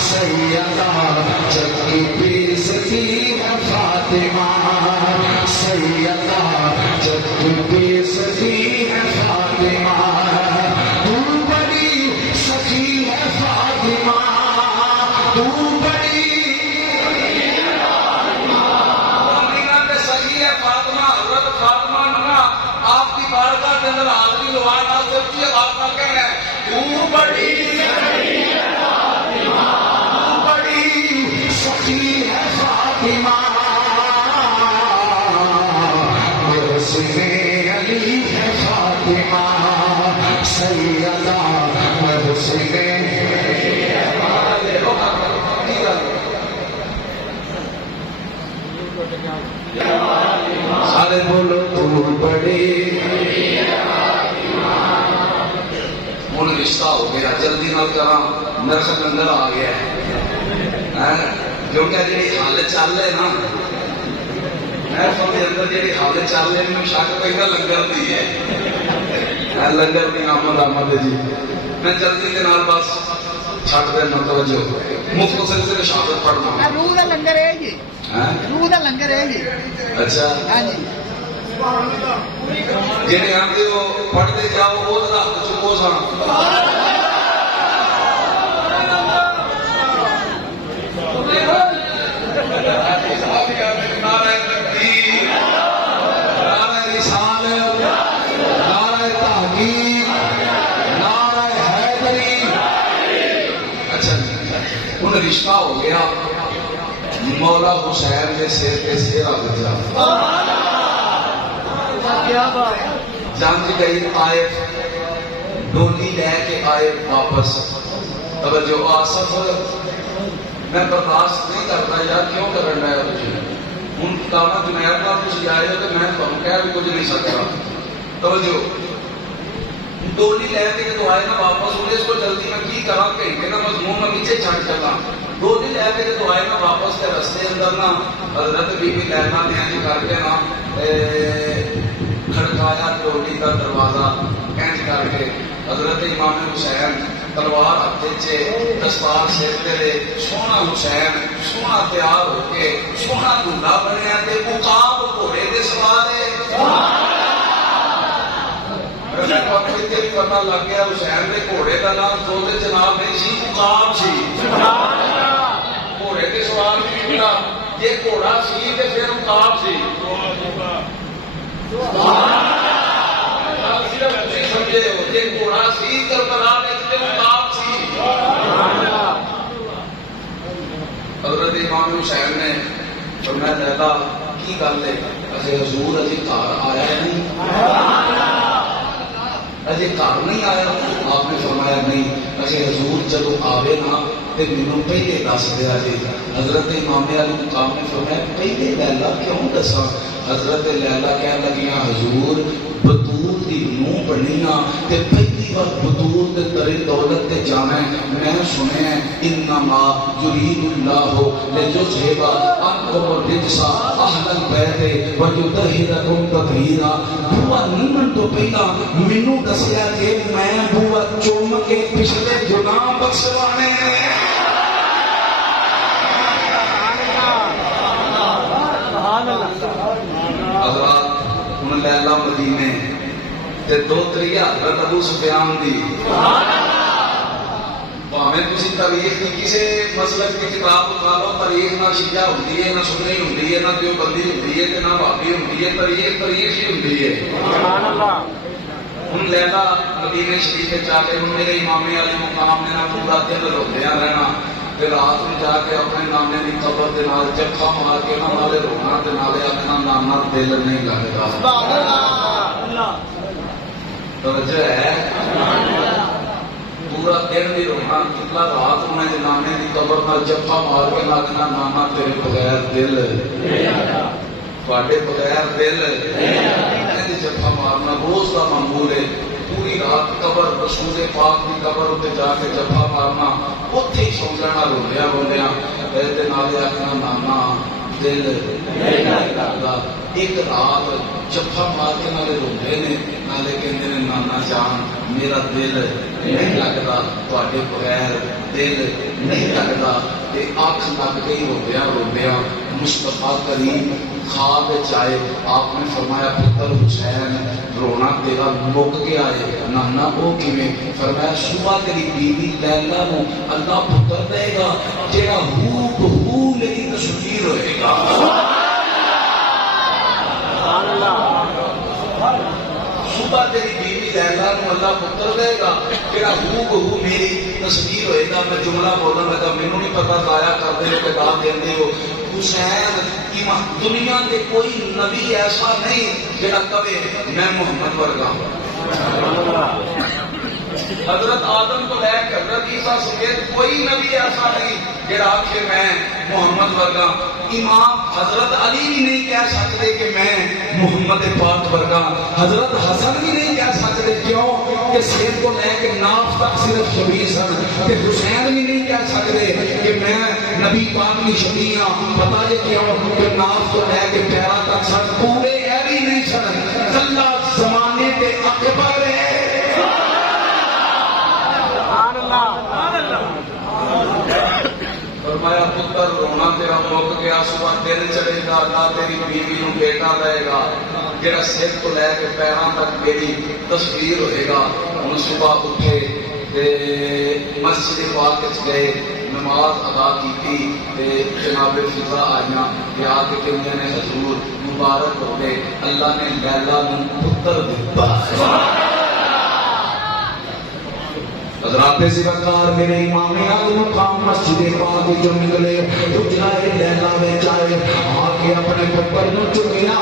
سیدہ جبکہ بے ستی ہے فاطمہ سیدہ جبکہ بے ستی ہے فاطمہ تو بڑی سخی ہے فاطمہ تو بڑی سخی ہے فاطمہ. حضرت فاطمہ نے آپ کی بارگاہ کے اندر حاضری لوانا سچی بات نہ کہنا ہے تو بڑی سخی ہے فاطمہ محسن علی ہے فاطمہ سیدہ محسن سارے بولو تو بڑی ہوں رشتہ ہو گیا جلدی نال کرا نرخ لنگر آ گیا ہے کیونکہ جی حل چل رہے نا محفل کے اندر جی حل چل رہے مجھے شک پہ لنگر کی ہے لنگر کی آمد آمد جی میں جلدی کے نال بس چھٹ دینا توجہ مختصر سے شہادت پڑھنا روح کا لنگر ہے جی روح کا لنگر ہے جی اچھا ہاں جی جی آتے ہو پڑھتے جاؤ وہ رکھ چکو سن رشتہ ہو گیا مولا حسین نے سر کے سر رکھ دیا جنگ گئی طائف ڈولی لے کے آئے واپس توجہ آصف میں برداشت نہیں کرتا یار کیوں کرنا ہے ہوں کتاباں جنید کا کچھ آئے تو میں تمہیں کہہ بھی کچھ نہیں سکتا توجہ ڈولی لے کے تو آئے نا واپس انہیں اس کو جلدی میں کی کرا گھنٹے نا مضمون میں نیچے چھٹ چلا ڈولی لے کے تو آئے نا واپس کے رستے اندر نا حضرت بی بی لیلا نے انج کر کے نا کھڑکایا ڈولی کا دروازہ انج کر کے حضرت امام حسین تلوار ہاتھ چے دستار سر تے سونا حسین سونا تیار ہو کے سونا دھولا بنیا تے عقاب گھوڑے دے سوار ہے پتا لگ گیا حسین کے گھوڑے کا نام تو جناب نہیں سی عقاب سی گھوڑے کے سوار بھی ملا یہ گھوڑا سی تو پھر عقاب سی سمجھے ہو یہ گھوڑا سی کربلا میں عقاب سی حضرت امام حسین نے فرمایا لیلا کی گل ہے حضور ابھی گھر آیا نہیں اجے گھر نہیں آیا آپ نے فرمایا نہیں اجے حضور جدو آوے نا تے مینوں پہلے دس دیا جی حضرت امام علی مقام نے فرمایا پہلے لیلا کیوں دسا حضرت لیلا کہہ لگیاں حضور بطول دی نو بنیاں تے پہلی بار بطول دے ترے دولت تے جانا ہے میں سنیا انما یرید اللہ لیذھب عنکم الرجس اہل البیت ویطہرکم تطہیرا بوا نیمن تو پہلا مینوں دسیا کہ میں بوا چوم کے پچھلے گناہ بخشوانے ہیں حضرات ہن لیلا مدینے تے دو تری حضرت ابو سفیان دی بھاویں تسی تاریخ کی کسی مسلک کی کتاب اٹھا لو تاریخ نہ شیعہ ہوندی ہے نہ سنی ہوندی ہے نہ دیوبندی ہوندی ہے تے نہ وہابی ہوندی ہے تاریخ ہی ہوندی ہے سبحان اللہ ہن لیلا مدینے شریف جا کے ہن میرے امام علی مقام نے نہ پورا دن روندیاں رہنا تے رات میں جا کے اپنے نانے دی قبر دے نال جفا مار کے نہ نالے رونا تے نالے اپنا نانا دل نہیں لگدا سبحان اللہ توجہ ہے پورا دن بھی رونا کتنا رات میں نانے دی قبر نال جفا مار کے لگنا نانا تیرے بغیر دل تواڈے بغیر دل نہیں جفا مارنا روز کا معمول ہے پوری رات قبر رسول پاک کی قبر اتنے جا کے جفا مارنا اتنے ہی سو جانا روندیا روندیا تے نالے آخنا نانا دل نہیں لگتا ایک رات جفا مار کے نالے روندے نے نالے کہندے نے نانا جان میرا دل نہیں لگتا تواڈے بغیر دل نہیں لگتا تے اکھ لگ گئی روندیا روندیا مصطفیٰ کریم خواب چائے آپ نے فرمایا پتر حسین رونا تیرا مک گیا ہے نانا وہ کیویں فرمایا صبح تیری بیوی لیلا نو اللہ پتر دے گا جیڑا ہو بہو میری تصویر ہوئے گا صبح تیری بیوی لیلا نو اللہ پتر دے گا جیڑا ہو بہو میری تصویر ہوئے گا میں جملہ بولنا لگا مینوں نہیں پتا ضائع کر دے ہو کہ داد دیندے ہو حسین دنیا کے کوئی نبی ایسا نہیں جڑا کبھی میں محمد ورگا حضرت آدم کو لے کر حضرت عیسیٰ سمیت کوئی نبی ایسا نہیں جڑا آخر میں محمد ورگا امام حضرت علی بھی نہیں کہہ سکتے کہ میں محمد پاک ورگا حضرت حسن بھی نہیں کہہ سکتے کیوں کہ سر کو لے کے ناف تک صرف شبیہ سن کہ حسین بھی نہیں کہہ سکتے کہ میں نبی پاک کی شبیہ ہاں. پتا جے کیوں کہ ناف کو لے کے پیرا تک سن پورے ایوی نہیں سن. اللہ زمانے کے اکبر ہے. فرمایا پتر رونا تیرا مک گیا صبح دل چڑھے گا اللہ تیری بیوی نو بیٹا دے گا جڑا سر تو لے کے پیراں تک میری تصویر ہوئے گا. ہن صبح اٹھے تے مسجد پاک وچ گئے نماز ادا کی تے جناب فضا آئیاں تے آ کے کہندے نے حضور مبارک ہو گئے اللہ نے لیلا نو پتر دتا. حضرات سرکار میرے امام اعلی مقام مسجد پاک جو نکلے اجلائے لیلا وچ آئے آ کے اپنے پتر نو چکیا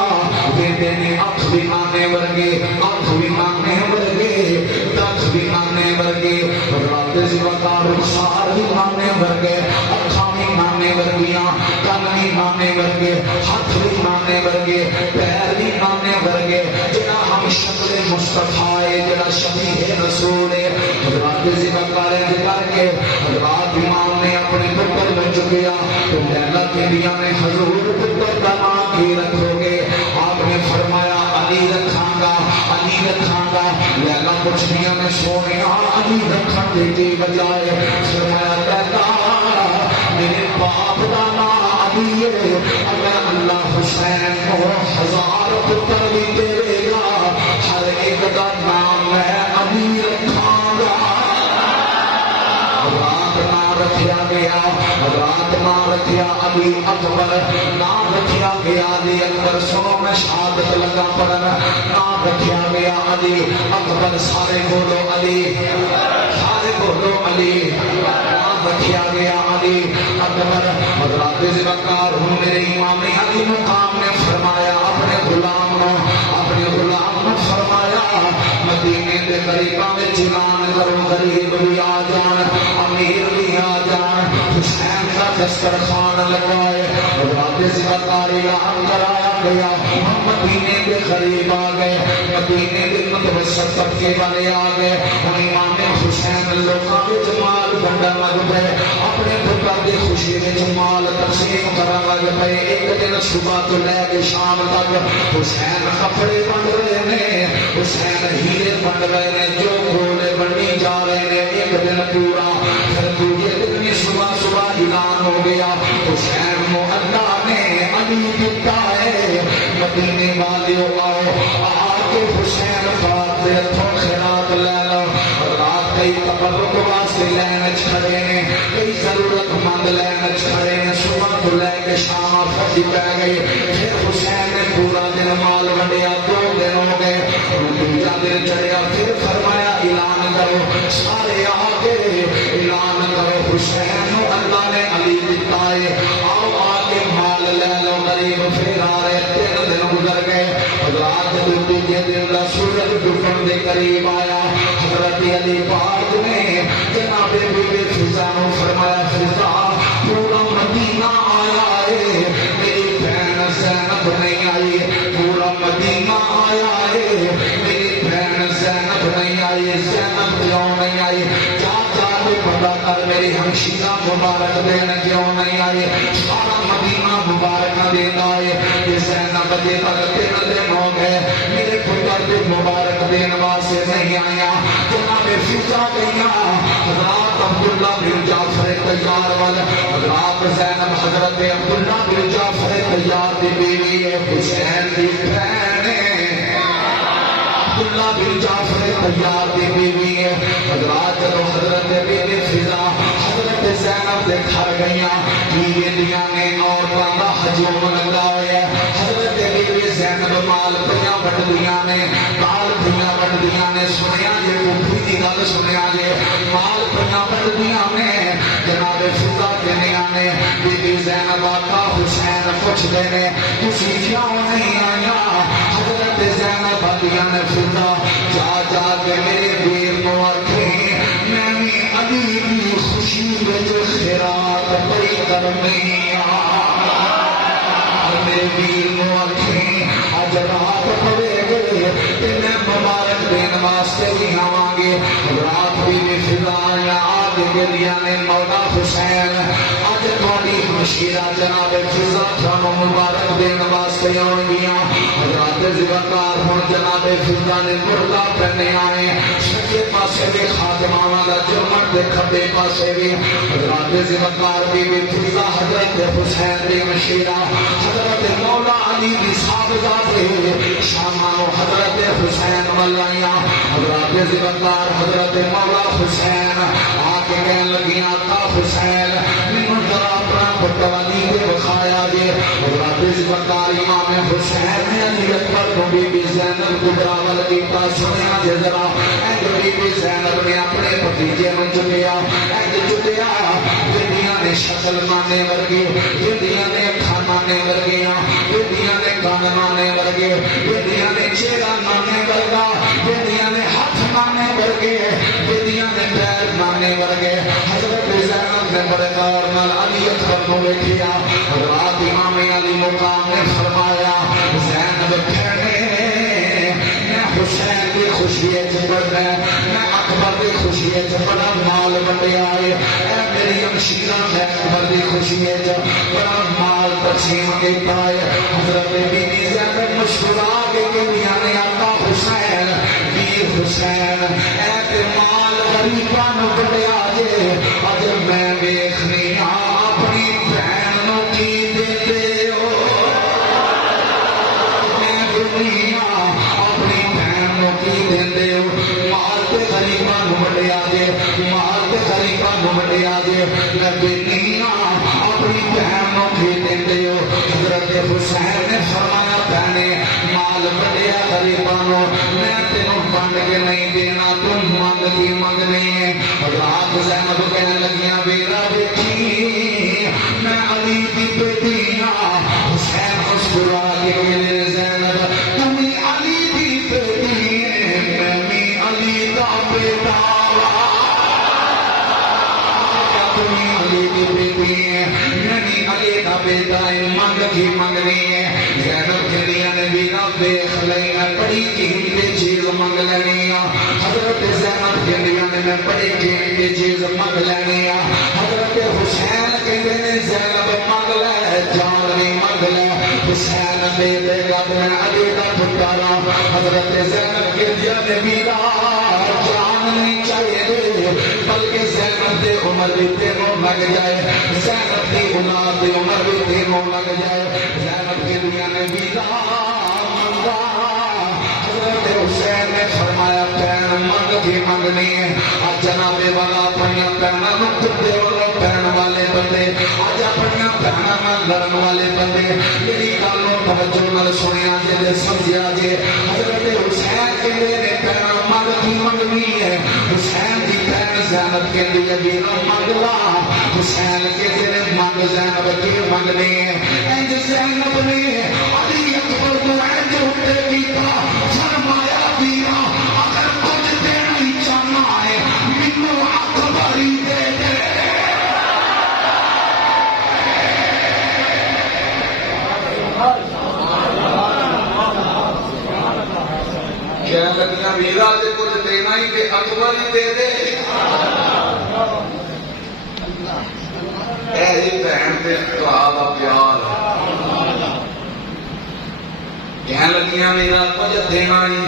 بیٹے نے اکھ بھی آنے ورگے اکھ بھی آنے ورگے دکھ بھی آنے ورگے. حضرات سرکار رخسار بھی آنے ورگے اکھاں بھی آنے ورگیاں کن بھی آنے ورگے ہاتھ بھی آنے ورگے پیر بھی آنے ورگے. جڑا ہم شکل مصطفی جڑا شبیہ رسول ہے حضرات ذکر کر کے حضرات امام نے اپنے پتر میں چکیا تو لیلا کے دیا نے حضور پتر کا نام کی رکھو گے. آپ نے فرمایا علی رکھاں گا علی رکھاں گا. لیلا کچھ دیا نے سونے علی رکھاں دے کے بجائے فرمایا لیلا میرے باپ کا نام علی ہے اگر اللہ حسین کو 1000 پتر بھی دے گا ہر ایک کا نام میں علی رکھاں گا. رکھیا گیا رات نام رکھیا علی اکبر نام رکھیا گیا علی اکبر. سنو میں شہادت لگا پڑھن. نام رکھیا گیا علی اکبر. سارے بولو علی سارے بولو علی. نام رکھیا گیا علی اکبر. حضرات ذکر ہوں میرے امام علی مقام نے فرمایا اپنے غلام نو فرمایا مدینے کے قریباں میں اعلان کرو غریب بھی آ جان امیر بھی آ جان حسین کا دسترخوان لگائے. حضرات ذکر اعلان کرایا گیا. مدینے کے قریب آ گئے مدینے کے متوسط طبقے والے آ گئے. امام حسین لوگوں کے جمال بنڈن لگ پے اپنے پتر کی خوشی میں جمال تقسیم کرن لگ پے. ایک دن صبح تو لے کے شام تک حسین کپڑے بن رہے ہیں حسین ہیرے بن رہے ہیں جو گھوڑے بنی جا رہے ہیں. ایک دن پورا پھر دوسرے دن میں صبح اعلان ہو گیا حسین کو اللہ نے علی دیتا ہے. مدینے والے آؤ آ کے حسین پاک دے ہتھوں خیرات لے لو. رات کئی تبرک واسطے لین کھڑے ہیں کئی ضرورت مند لین کھڑے ہیں. صبح تو لے کے شام پھٹی پہ گئی. پھر حسین نے پورا دن مال ونڈیا 2 دن ہو گئے. دوسرا دن چڑھیا پھر فرمایا اعلان کرو سارے آ کے اعلان کرو حسین نو اللہ نے علی دیتا ہے آؤ آ کے مال لے لو غریب. پھر آ رہے 3 دن گزر گئے. رات دوسرے دن کا سورج ڈوبن کے قریب آیا. حضرت علی پاک نے جناب بی بی فضا نو فرمایا فضا پورا مدینہ آیا ہے میری بہن زینب نہیں آئی. پورا مدینہ آیا ہے میری بہن زینب نہیں آئی. زینب کیوں نہیں آئی جا کے پتا کر میری ہمشیرہ مبارک دین کیوں نہیں آئی. سارا مدینہ مبارک دینا ہے. یہ زینب بجے تک 3 دن ہو گئے میرے پتر کے مبارک دین واسطے نہیں آیا. جناب فضا گئیاں حضرات عبداللہ بن جعفر طیار وال حضرات زینب حضرت عبداللہ بن جعفر طیار دی بیوی ہے حسین دی بہن عبداللہ بن جعفر طیار دی بیوی ہے. حضرات جب حضرت بی بی فضا حضرت زینب دے گھر گئیاں بیوی دیاں نے عورتاں دا ہجوم لگا ہویا. حضرت بی بی زینب مال پریاں وڈدیاں نے مال پریاں وڈدیاں نے سنیا جے اوپری دی گل سنیا جے مال پریاں وڈدیاں نے جناب فضا کہنیاں نے بی بی زینب آقا حسین پوچھدے نے تسی کیوں نہیں آیا. حضرت زینب آدیاں نے فضا جا کے میرے ویر کو آکھیں میں بھی علی کی خوشی وچ خیرات پڑی کرنی میرے ویر کو آکھیں اج رات پڑے گے تے میں مبارک دین واسطے بھی آواں گی. گلیاں نے مولا حسین اج تھوڑی مشیرہ جناب فضا تھانو مبارک دین واسطے آن گیا حضرات زبکار ہوں جناب فضا نے مردہ پہنے آئے سچے پاسے بھی خاتمہ دا جرمن دے کھبے پاسے بھی حضرات زبکار بی بی فضا حضرت حسین دی مشیرہ حضرت مولا علی دی صاحبزادے شامانو حضرت حسین ملائیاں حضرات زبکار حضرت مولا حسین آکے کہنے لگیاں آقا حسین منو ذرا اپنا پتوانی کے بخایا دے حضرات زبکار امام حسین نے علی اکبر کو بی بی زینب کبرا والدیتا سنیا جے ذرا اینڈ بی بی زینب نے اپنے پتیجے میں چکیا اینڈ چکیا جنیاں نے شکل مانے ورگی جنیاں نے کھانانے ورگیاں جنیاں نے کان مانے ورگے جنیاں نے چہرہ مانے ورگا جنیاں نے ہاتھ مانے ورگے جنیاں نے پیر مانے ورگے حضرت زینب نے بڑے غور نال علی اکبر کو بیٹھیا حضرات امام علی مقام نے فرمایا زینب کہنے میں حسین کی خوشی بڑھنا میں اکبر کی خوشی بڑا مال بڑے آئے اے میری امشیرہ میں اکبر کی خوشی بڑا مال تقسیم کیتا ہے حضرت بی بی زینب مشکرا کے دنیا نے آقا حسین بیر حسین اے مال غریبان بڑے آجے اج میں دیکھنی اپنی بہنوں کی دیتے ہو میں دنیا اپنی بہنوں کی دیتے ہو مال تے غریبان بڑے آجے مال تے غریبان بڑے آجے میں دنیا اپنی بہنوں کی دیتے ہو حضرت حسین نے فرمایا بہنے مال بڑیا غریبانوں میں تینوں بنڈ کے نہیں دینا تم مانگ کی منگنی ہے رات زینب کہنے لگیاں بیرا بیٹھی میں علی کی بیٹیاں حسین مسکرا کے کہنے زینب تمہیں علی کی بیٹی ہے میں بھی علی کا بیٹا تمہیں علی کی بیٹی ہے میں بھی علی کا بیٹا ہے مانگ کی منگنی ہے زینب کے لیے نے بھی نہ دیکھ لئی میں بڑی قیمتی چیز منگ لینی حضرت زینب کے لیے میں بڑی قیمتی چیز منگ لینی حضرت حسین کے لیے زینب منگ لے جان نہیں منگ لے حسین دے دے گا میں علی کا پتارا حضرت زینب کے لیے بھی جان نہیں چاہیے بلکہ زینب دے عمر بھی تینوں لگ جائے زینب دی اولاد دی عمر بھی تینوں لگ جائے زینب کے لیے نے بھی منگا حضرت حسین نے فرمایا پہن منگ کی منگنی ہے آج جناب والا اپنی پہنا نکتے والا پہن والے بندے آج اپنی پہنا میں لڑن والے بندے میری گالوں توجہ نال سنیا جے سمجھا جے حضرت حسین کے لیے پہنا منگ کی منگنی ہے حسین کی پہن زینب کے لیے بھی منگلا حسین کے لیے منگ زینب کی منگنی ہے اینج زینب نے علی اکبر کو اینج اٹھے کیتا فرمایا دیا اگر کچھ دینا ہی چاہنا ہے منو اکبر ہی دے دے کیا لگیاں ویرا سے کچھ دینا ہی کہ اکبر ہی دے دے ایسی بہن سے کا پیار کہنے لگیاں میرا کچھ دینا ہی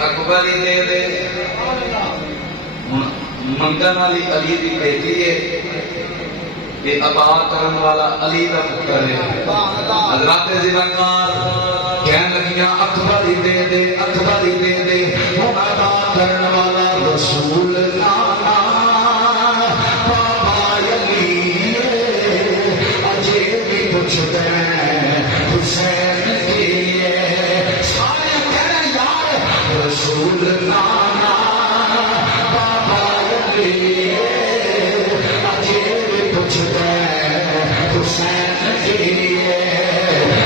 اکبر ہی دے دے منگن والی علی کی بیٹی ہے یہ عطا کرن والا علی کا پتر ہے حضرات زبکار کہنے لگیاں اکبر ہی دے دے اکبر ہی دے دے عطا کرن والا رسول نانا بابا علی اجے بھی پوچھ دے حسین کی سارے کہنے یار رسول نانا بابا علی اجے بھی پوچھ دے حسین کی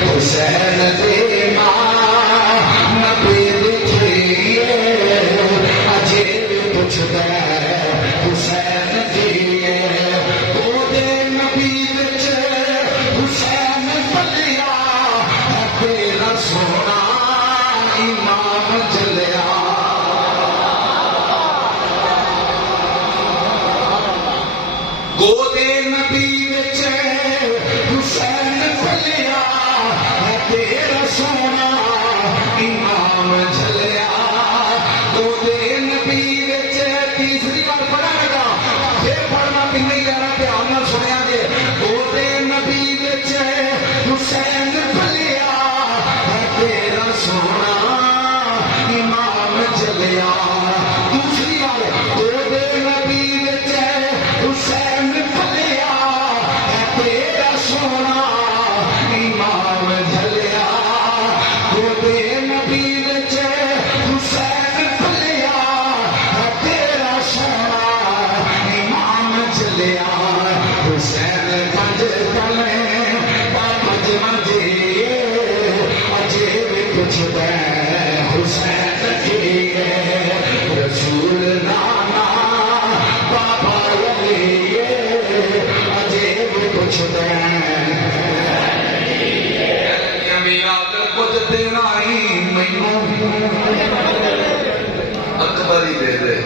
حسین دی ماں نبی دکھی اجے بھی پوچھ دے حسین کی دے نبی وچ حسین پلیا تیرا سونا امام جلیا امام جھلیا تو دے نبی وچ تیسری بار پڑھا لگا پھر پڑھنا کنے لینا دھیان نال سنیا جے تو دے نبی وچ حسین پھلیا تیرا سونا امام جھلیا دوسری بار تو دے نبی وچ حسین پھلیا تیرا سونا امام جھلیا تو دے نبی وچ حسین پھلیا تیرا سونا امام جھلیا حسین پنج تلے پنج منجے اجے بھی پوچھدا حسین کی رسول نانا بابا علی اجے بھی پوچھدا کچھ دینا ہی مینوں اکبر ہی دے دے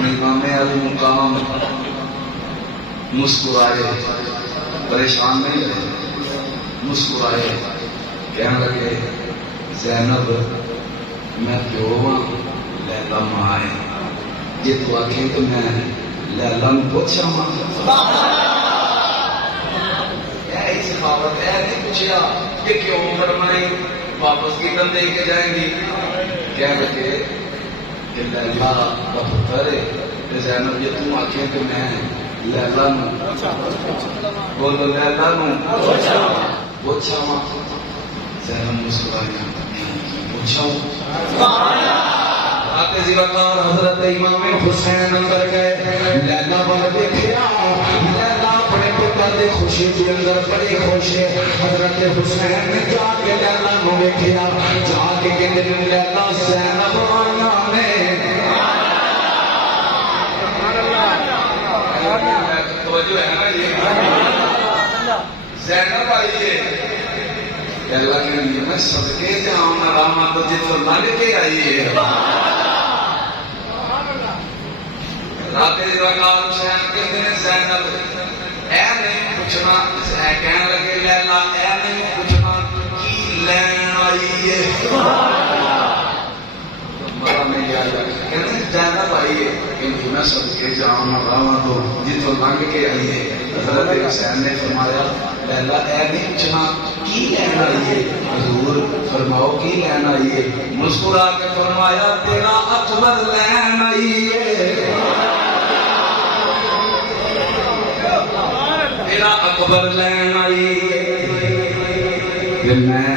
امام علی مقام مسکرائے پریشان نہیں رہے مسکرائے کہنے لگے زینب میں پیو ہاں لیلا ماں ہے جی تو آخیں تو میں لیلا نوں پوچھا سخاوت ہے نہیں پوچھا کہ کیوں فرمائی واپس کتن دے کے جائیں گی کہہ لگے کہ لیلا کا پتر ہے زینب جی تم آخیں تو میں لیلا نوں بولو لیلا نوں پوچھا وا زینب مسکرائی پوچھا حضرت امام حسین اندر گئے لیلا بل دیکھا لیلا اپنے پتر دے خوشی کے اندر بڑی خوش ہے حضرت حسین نے جا کے لیلا نو دیکھا جا کے کہندے لیلا زینب آیا نے توجہ ہے نا جی زینب آئی ہے لیلا کہندی میں صدقے جاؤں نہ راما تو جتوں لگ کے آئی ہے رات دی رکعت حسین کہندے نے زینب اے نہیں پوچھنا اے کہنے لگے لیلا اے نہیں پوچھنا کی لین آئی ہے بڑا نہیں آیا کہنے زینب آئی ہے کہ میں صدقے جاؤں نہ راما تو جتوں لگ کے آئی ہے حضرت حسین نے فرمایا لیلا اے نہیں پوچھنا کی لین آئی ہے حضور فرماؤ کی لین آئی ہے مسکرا کے فرمایا تیرا اکبر لین آئی ہے تیرا اکبر لین آئی میں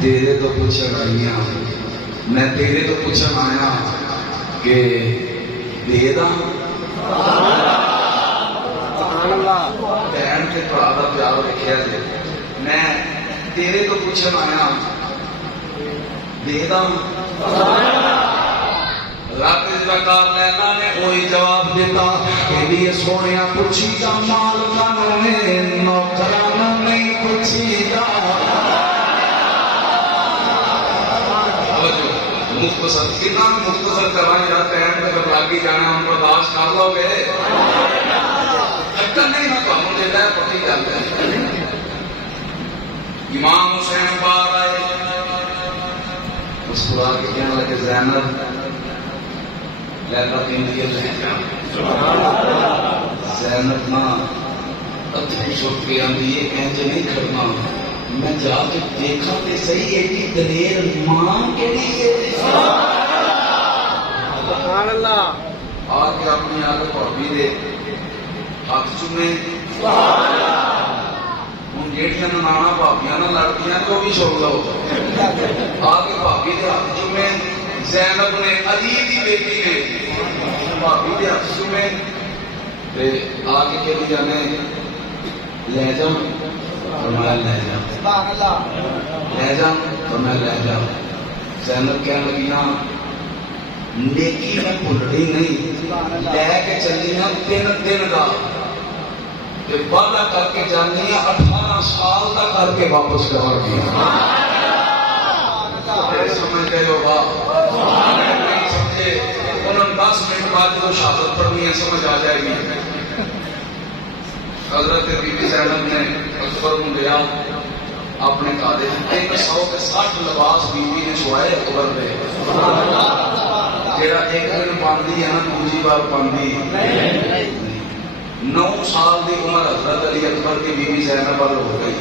تیرے تو پوچھن آئی ہوں میں تیرے تو پوچھن آیا کہ دے دا بہن کے بڑا کا پیار رکھا جائے میں تیرے تو پوچھن آیا دے دا رب زکات لینا نے وہی جواب دیتا کہ لیے سونیا پوچھی جا مالکانوں نے نوکرانوں نہیں پوچھی جا مختصر کتنا مختصر کروانے جا ٹائم تک لگی جانا ہم برداشت کر لو گے چکر نہیں نہ تمہیں دیتا ہے پکی گل ہے امام حسین پار آئے مسکرا کے کہنے لگے زینب لیلا کہندی ہے لے جا زینب ماں اتھوں چھپ کے آندی ہے انج نہیں کھڑنا میں جا کے دیکھا تے صحیح ایڈی دلیر ماں کہڑی ہے سبحان اللہ آ کے اپنی آگے بھابی دے ہاتھ چومے سبحان اللہ ہن جیڑیاں ننانا بھابیاں نال لڑدیاں تو بھی چھوڑ لو آ کے بھابی دے ہاتھ چومے زینب نے علی دی بیٹی نے بھابی دے ہاتھ چومے تے آ کے کہہ جانے لے جا فرمایا لے جا سبحان اللہ لے جا فرمایا لے جا زینب کہنے لگی نا نیکی میں بھولنی نہیں لے کے چلی ہوں 3 دن کا وعدہ کر کے جانی 18 سال کا کر کے واپس کر دیا سمجھ گئے ہوگا نہیں سمجھے انہوں 10 منٹ بعد جو شہادت پڑھنی ہے سمجھ آ جائے گی حضرت بی بی زینب نے اکبر کو لیا اپنے کالے 360 لباس بیوی نے سوائے اکبر دے جڑا ایک دن پاندی ہے نا دوسری بار پاندی 9 سال دی عمر حضرت علی اکبر کی بیوی زینب پر ہو گئی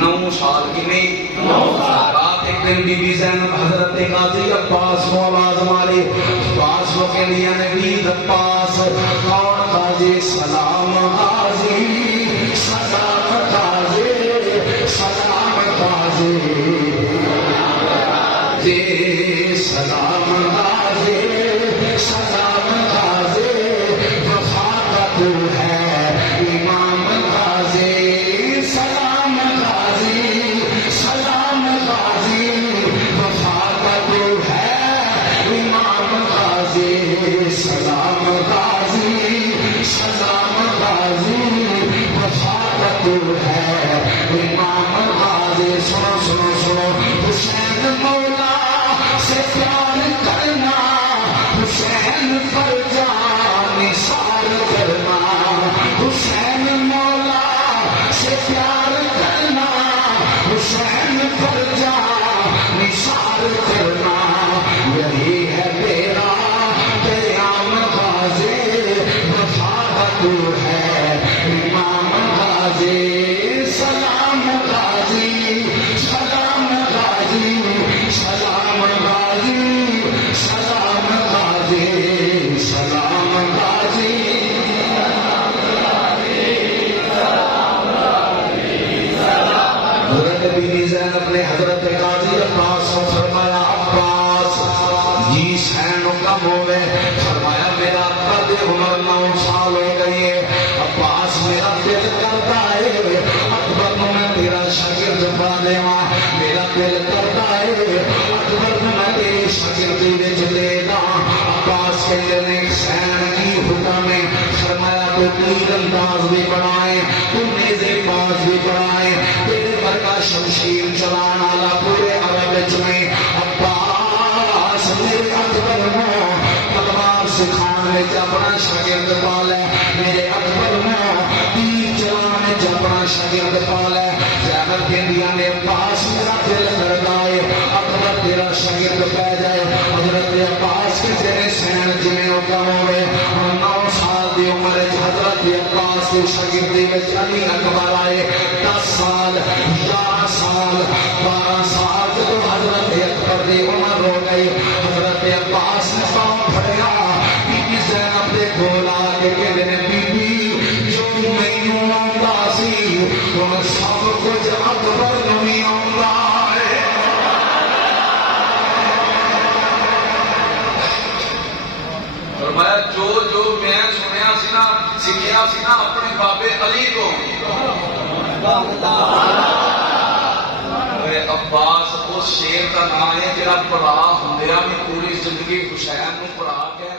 9 سال کی نہیں 9 سال رات ایک دن بی بی زینب حضرت قاضی عباس کو آواز ماری عباس کو کہ لیا نبی عباس کون قاضی سلام قاضی سلام قاضی سلام قاضی سلام قاضی سلام قاضی وفا کا تو ہے امام قاضی سلام قاضی سلام قاضی وفا کا تو ہے امام قاضی سلام قاضی سلام قاضی وفا کا تو ہے امام قاضی سنو سنو سنو حسین مولا سے پیار کرنا حسین پر جان نثار کرنا حسین مولا سے پیار کرنا حسین پر جان نثار کرنا یہی ہے تیرا قیام غازی وفا کا تو ہے امام غازی سلام غازی سلام غازی سلام غازی سلام غازی سلام غازی حضرت بی بی زینب نے حضرت قاضی عباس کو فرمایا عباس جی سینو کم ہوئے فرمایا میرا قد عمر 9 سال ہو گئی ہے عباس میرا دل کرتا ہے اکبر کو میں تیرا شاگرد بنا دیواں میرا دل کرتا ہے اکبر کو میں تیری شاگردی وچ لے جاواں عباس کہندے نے حسین کی حکم ہے فرمایا تو تیر انداز بھی بنائے تو نیزے باز بھی بنائے تیرے پر کا شمشیر چلانا والا پورے عرب وچ میں عباس میرے اکبر کو تلوار سکھانے وچ اپنا شاگرد پال ہے میرے اکبر کو تیر چلانے وچ اپنا شاگرد پال ہے زینب کہندیاں نے عباس میرا دل کردا ہے اکبر تیرا شاگرد پہ جائے حضرت عباس کہتے نے سین جویں حکم ہوئے 9 سال دی عمر وچ حضرت عباس کی شاگردی وچ علی اکبر آئے 10 سال 11 سال 12 سال جدو حضرت اکبر دی عمر ہو گئی حضرت عباس نے پاؤں پھڑیا بی بی زینب دے کول آ کے کہندے نے بی بی جو مینوں آندا سی ہن سب کچھ اکبر نوں ہی آندا ہے فرمایا جو جو میں سنیا سی نا سیکھیا سی نا اپنے بابے علی کو عباس اس شیر کا نام ہے جڑا پڑھا ہوندیا بھی پوری زندگی حسین نو پڑھا کے